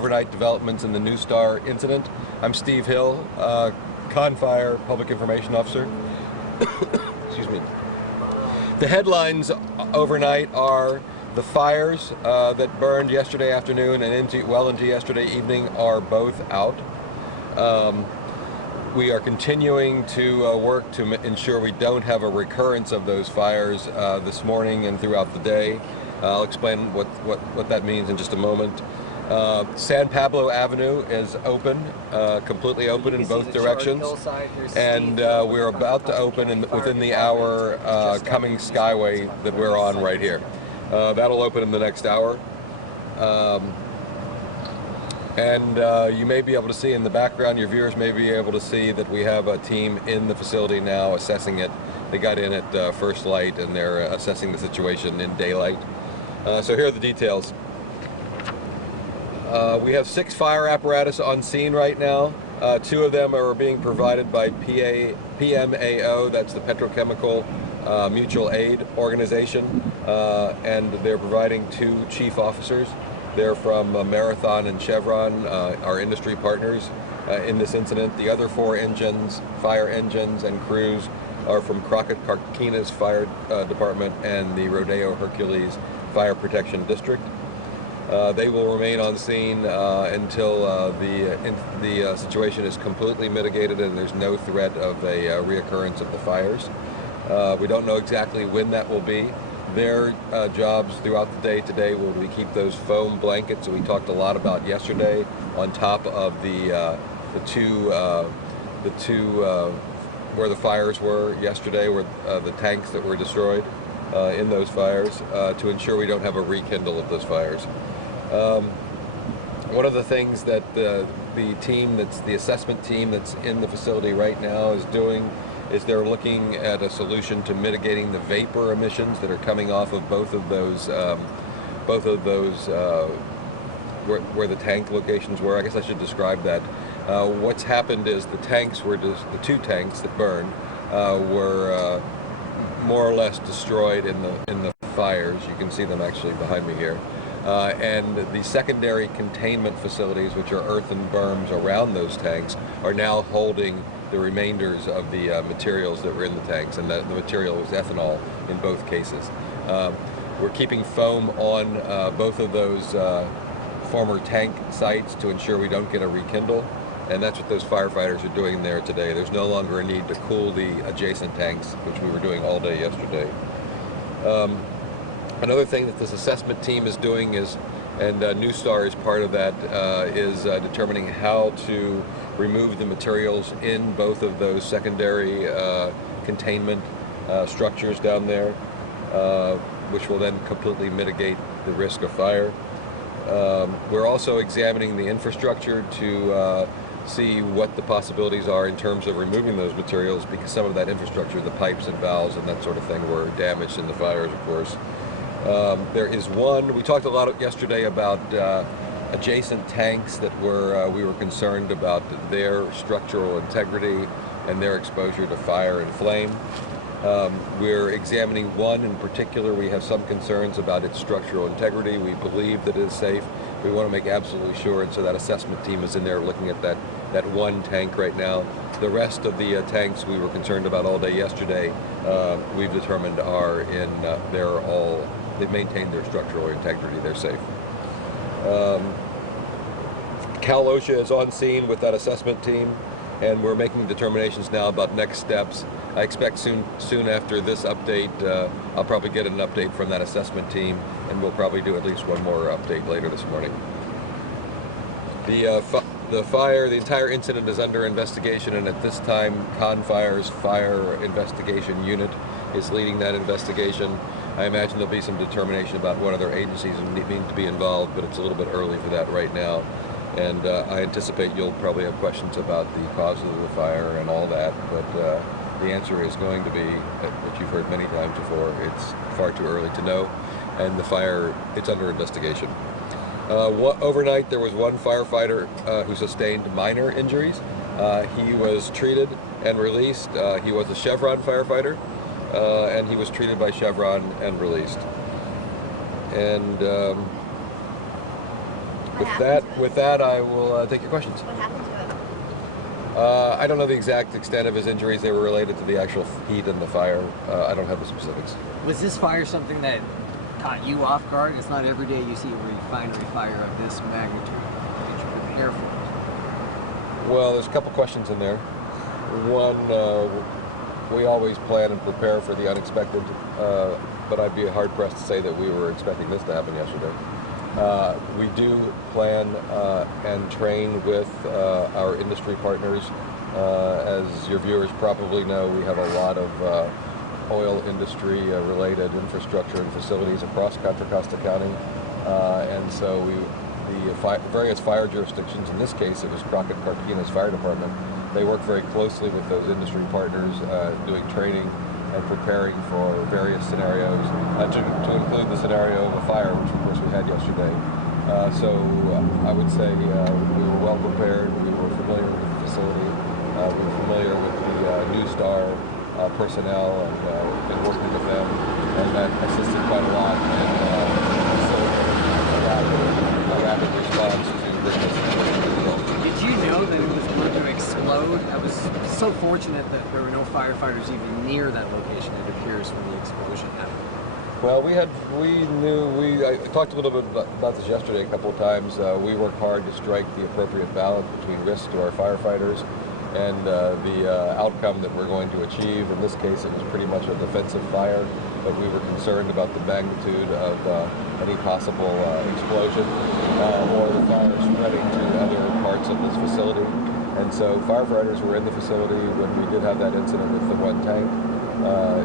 Overnight developments in the NuStar incident. I'm Steve Hill, Confire Public Information Officer. Excuse me. The headlines overnight are the fires that burned yesterday afternoon and well into yesterday evening are both out. We are continuing to work to ensure we don't have a recurrence of those fires this morning and throughout the day. I'll explain what that means in just a moment. San Pablo Avenue is open, completely open in both directions, and we're about to open within the hour coming Skyway that we're on right here. That'll open in the next hour. You may be able to see in the background, your viewers may be able to see that we have a team in the facility now assessing it. They got in at first light and they're assessing the situation in daylight. So here are the details. We have 6 fire apparatus on scene right now. 2 of them are being provided by PMAO, that's the Petrochemical Mutual Aid Organization, and they're providing 2 chief officers. They're from Marathon and Chevron, our industry partners in this incident. The other 4 engines, fire engines and crews are from Crockett Carquinez Fire Department and the Rodeo Hercules Fire Protection District. They will remain on scene until the situation is completely mitigated and there's no threat of a reoccurrence of the fires. We don't know exactly when that will be. Their jobs throughout the day today will be keep those foam blankets that we talked a lot about yesterday on top of the two where the fires were yesterday, where the tanks that were destroyed in those fires, to ensure we don't have a rekindle of those fires. One of the things that the assessment team that's in the facility right now is doing is they're looking at a solution to mitigating the vapor emissions that are coming off of both of those where the tank locations were. I guess I should describe that. What's happened is the 2 tanks that burned were more or less destroyed in the fires. You can see them actually behind me here. And the secondary containment facilities, which are earthen berms around those tanks, are now holding the remainders of the materials that were in the tanks, and the material was ethanol in both cases. We're keeping foam on both of those former tank sites to ensure we don't get a rekindle, and that's what those firefighters are doing there today. There's no longer a need to cool the adjacent tanks, which we were doing all day yesterday. Another thing that this assessment team is doing is, and NuStar is part of that, is determining how to remove the materials in both of those secondary containment structures down there, which will then completely mitigate the risk of fire. We're also examining the infrastructure to see what the possibilities are in terms of removing those materials, because some of that infrastructure, the pipes and valves and that sort of thing, were damaged in the fires, of course. There is one, we talked a lot yesterday about adjacent tanks that we were concerned about their structural integrity and their exposure to fire and flame. We're examining one in particular. We have some concerns about its structural integrity. We believe that it is safe. We want to make absolutely sure, and so that assessment team is in there looking at that one tank right now. The rest of the tanks we were concerned about all day yesterday, we've determined are in, they've maintained their structural integrity. They're safe. Cal OSHA is on scene with that assessment team, and we're making determinations now about next steps. I expect soon after this update, I'll probably get an update from that assessment team, and we'll probably do at least one more update later this morning. The entire incident is under investigation, and at this time, Confire's Fire Investigation Unit is leading that investigation. I imagine there'll be some determination about what other agencies need to be involved, but it's a little bit early for that right now. And I anticipate you'll probably have questions about the causes of the fire and all that, but the answer is going to be, that you've heard many times before, it's far too early to know, and the fire, it's under investigation. Overnight, there was one firefighter who sustained minor injuries. He was treated and released. He was a Chevron firefighter, and he was treated by Chevron and released. And With that, I will take your questions. What happened to him? I don't know the exact extent of his injuries. They were related to the actual heat and the fire. I don't have the specifics. Was this fire something that caught you off guard? It's not every day you see a refinery fire of this magnitude. Did you prepare for it? Well, there's a couple questions in there. One, we always plan and prepare for the unexpected, but I'd be hard-pressed to say that we were expecting this to happen yesterday. We do plan and train with our industry partners. As your viewers probably know, we have a lot of oil industry related infrastructure and facilities across Contra Costa County, and so the various fire jurisdictions, in this case it was Crockett-Carquinez Fire Department, they work very closely with those industry partners doing training and preparing for various scenarios, to include the scenario of a fire, which of course we had yesterday. So I would say we were well prepared, we were familiar with the facility, we were familiar with the NuStar personnel, and been working with them, and that assisted quite a lot in facilitating a rapid response to bring this to result. Did you know that it was going to explode? I was so fortunate that there were no firefighters even near that location, it appears, when the explosion happened. Well, I talked a little bit about this yesterday a couple of times. We work hard to strike the appropriate balance between risk to our firefighters and the outcome that we're going to achieve. In this case, it was pretty much a defensive fire, but we were concerned about the magnitude of any possible explosion or the fire spreading to other parts of this facility. And so firefighters were in the facility when we did have that incident with the one tank.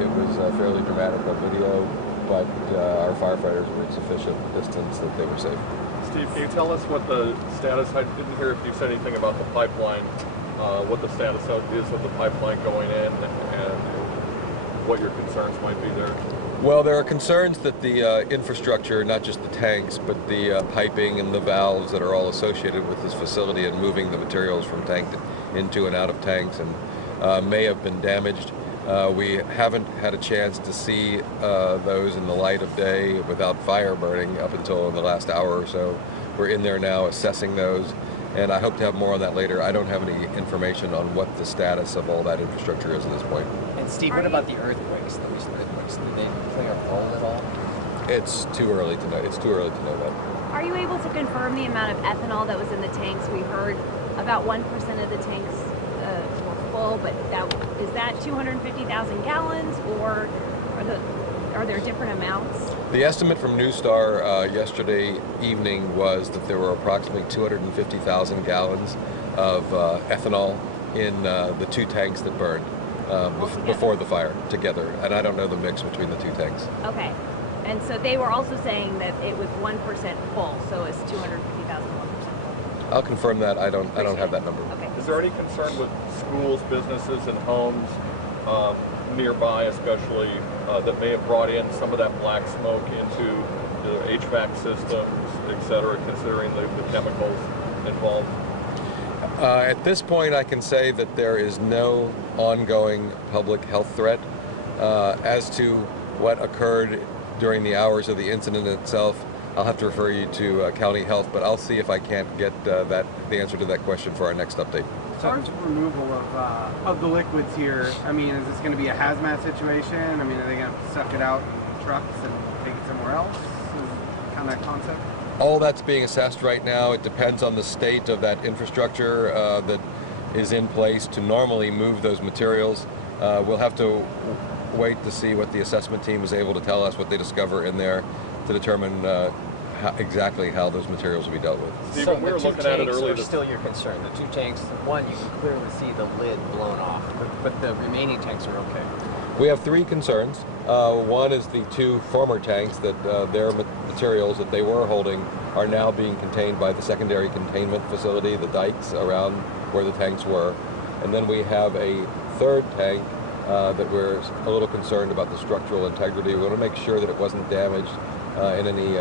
It was fairly dramatic on video, but our firefighters were in sufficient distance that they were safe. Steve, can you tell us what the status, I didn't hear if you said anything about the pipeline, what the status is of the pipeline going in and what your concerns might be there? Well, there are concerns that the infrastructure, not just the tanks, but the piping and the valves that are all associated with this facility and moving the materials from tank into and out of tanks and may have been damaged. We haven't had a chance to see those in the light of day without fire burning up until the last hour or so. We're in there now assessing those, and I hope to have more on that later. I don't have any information on what the status of all that infrastructure is at this point. And Steve, what about the earthquakes, the recent earthquakes? Did they play a role at all? It's too early to know. It's too early to know that. Are you able to confirm the amount of ethanol that was in the tanks? We heard about 1% of the tanks were full, but is that 250,000 gallons, or are there different amounts? The estimate from NuStar yesterday evening was that there were approximately 250,000 gallons of ethanol in the two tanks that burned before the fire together, and I don't know the mix between the two tanks. Okay, and so they were also saying that it was 1% full, so it's 250,000 1% full. I'll confirm that. I don't have that number. Okay. Is there any concern with schools, businesses, and homes nearby, especially, that may have brought in some of that black smoke into the HVAC systems, et cetera, considering the chemicals involved? At this point, I can say that there is no ongoing public health threat. As to what occurred during the hours of the incident itself, I'll have to refer you to county health, but I'll see if I can't get the answer to that question for our next update. As far as removal of the liquids here, I mean, is this going to be a hazmat situation? I mean, are they going to suck it out in trucks and take it somewhere else? Is kind of that concept? All that's being assessed right now. It depends on the state of that infrastructure that is in place to normally move those materials. We'll have to wait to see what the assessment team is able to tell us, what they discover in there, to determine exactly how those materials will be dealt with. Steve, we were looking at it earlier. Are still your concern? The two tanks, one, you can clearly see the lid blown off, but the remaining tanks are okay. We have three concerns. One is the two former tanks that their materials that they were holding are now being contained by the secondary containment facility, the dikes around where the tanks were. And then we have a third tank that we're a little concerned about the structural integrity. We want to make sure that it wasn't damaged in any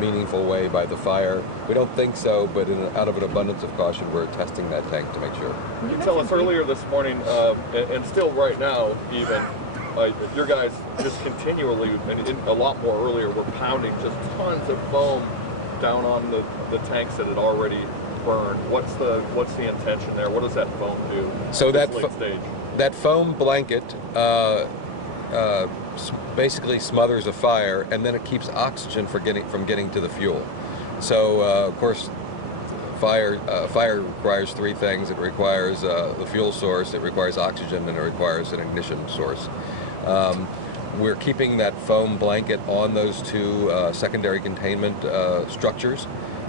meaningful way by the fire. We don't think so, but out of an abundance of caution, we're testing that tank to make sure. You tell us earlier this morning, and still right now even, your guys just continually, and a lot more earlier, were pounding just tons of foam down on the tanks that had already burned. What's the intention there? What does that foam do? So at this late stage? that foam blanket basically smothers a fire, and then it keeps oxygen from getting to the fuel. So of course, fire requires three things. It requires the fuel source, it requires oxygen, and it requires an ignition source. We're keeping that foam blanket on those two secondary containment structures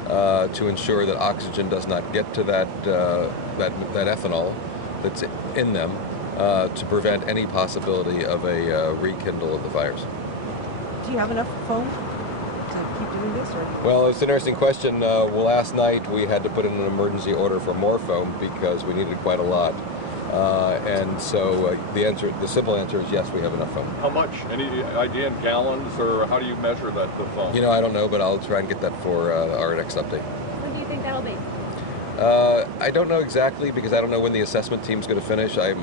to ensure that oxygen does not get to that ethanol that's in them, to prevent any possibility of a rekindle of the fires. Do you have enough foam to keep doing this, or? Well, it's an interesting question. Last night we had to put in an emergency order for more foam because we needed quite a lot. And so the simple answer is yes, we have enough foam. How much? Any idea in gallons, or how do you measure the foam? You know, I don't know, but I'll try and get that for our next update. When do you think that'll be? I don't know exactly because I don't know when the assessment team's going to finish. I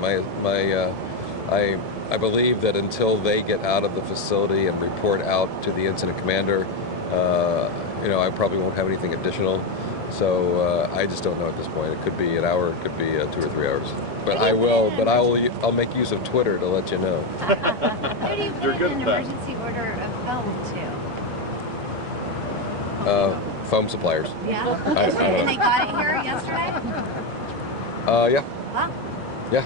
believe that until they get out of the facility and report out to the incident commander, I probably won't have anything additional. So I just don't know at this point. It could be an hour, it could be 2 or 3 hours. But I'll make use of Twitter to let you know. Who do you You're put good in an at that. emergency order of foam to? Foam suppliers. Yeah. I don't know. And they got it here yesterday? Yeah. Wow. Yeah.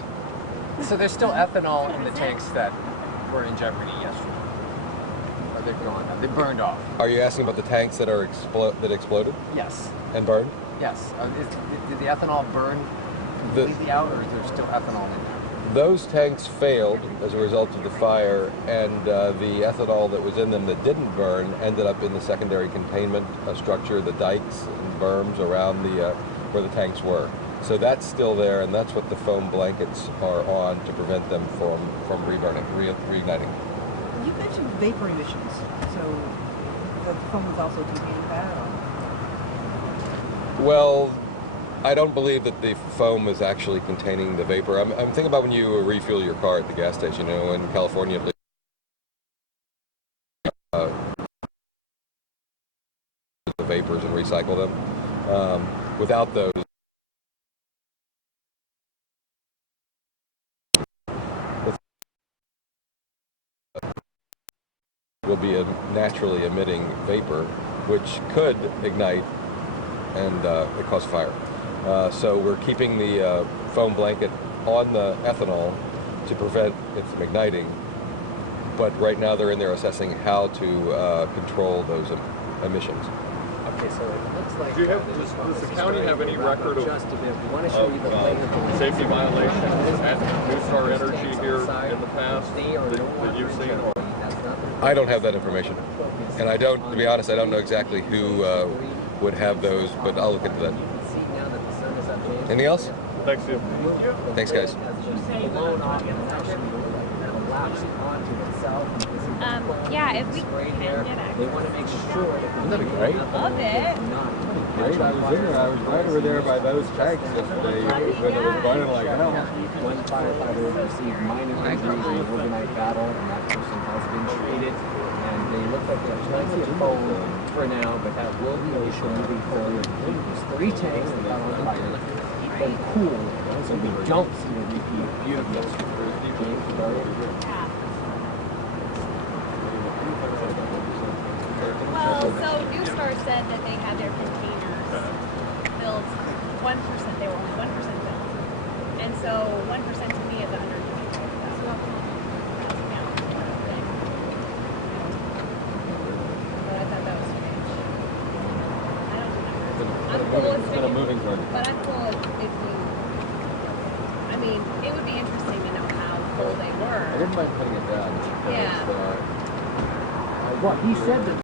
So there's still ethanol in the tanks that were in jeopardy yesterday. Or they're gone now. They burned off. Are you asking about the tanks that are that exploded Yes. and burned? Yes. Did the ethanol burn completely out, or is there still ethanol in there? Those tanks failed as a result of the fire, and the ethanol that was in them that didn't burn ended up in the secondary containment structure, the dikes and berms around where the tanks were. So that's still there, and that's what the foam blankets are on to prevent them from reigniting. You mentioned vapor emissions, so the foam is also containing that, or? Well, I don't believe that the foam is actually containing the vapor. I'm thinking about when you refuel your car at the gas station. You know, in California, at least, the vapors and recycle them. Without those, will be a naturally emitting vapor, which could ignite and it cause fire. So we're keeping the foam blanket on the ethanol to prevent it from igniting. But right now they're in there assessing how to control those emissions. Okay, so it looks like. Does the county have any record of safety violations at NuStar Energy here in the past that you've seen? Or? I don't have that information, and I don't. To be honest, I don't know exactly who would have those, but I'll look into that. Anything else? Thanks, Steve. Thanks, guys. Yeah, if we can get access. They want to make sure that Wouldn't that be great? Love it. Great, I was in there. I was right over there by those tanks yesterday when it was burning like hell. one firefighter received minor injuries in an overnight battle, and that person has been treated. And they look like they have plenty of foam for now, but that will be an issue moving forward. There's 3 tanks that got on fire. Keep them cool so we don't see a repeat. Beautiful. Yeah. Well, so NuStar said that they had their containers filled 1%. They were only 1% filled, and so 1% to me is 125,000 gallons. But I thought that was strange. I don't remember. I'm cool with It's been a moving target. but I'm cool if we. I mean, it would be interesting to know how full they I were. didn't mind putting it down. Yeah. Well, he said that